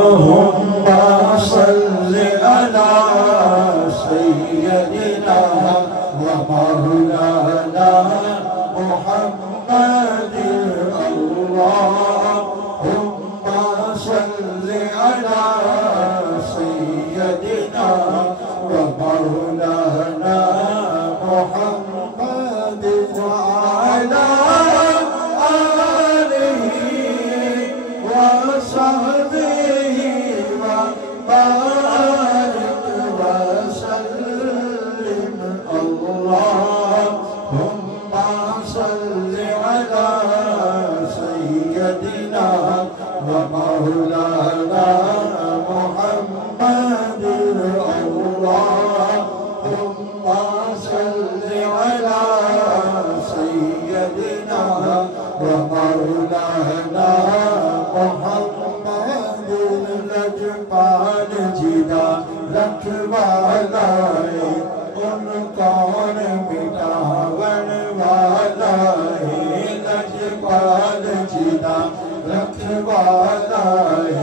اللهم صل على سيدنا ومولانا محمد اللهم صل على سيدنا ومولانا محمد وعلى آله وصحبه وبارك وسلم اللهم صل على سيدنا ومولانا محمد اللهم صل على سيدنا ومولانا محمد لجپال جدا رکھوالائے ان کون مٹاون والائے لجپال جدا رکھوالائے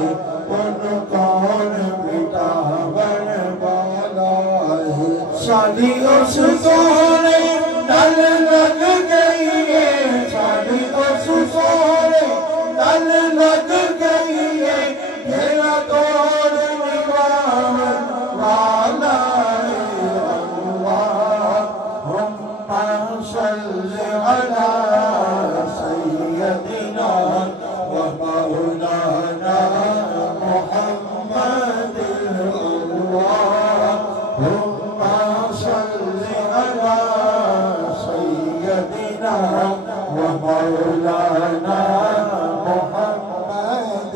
ان کون مٹاون والائے شادی اس سونے ڈل لگ گئی ہے شادی اس سونے ڈل لگ گئی ہے گھیرا توڑ نبھاون والا ہے اللہم صل علی سیدنا ومولانا محمد اللہم صل علی سیدنا ومولانا محمد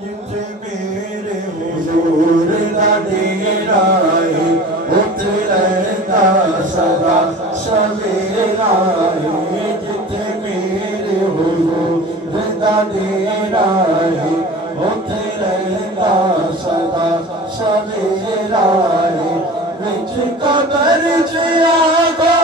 جس میرے حضور کا ڈیرا ہے اترتا سدا سویرا ہے جس میرے حضور کا ڈیرا ہے اترتا سدا سویرا ہے وچ قبر چ آ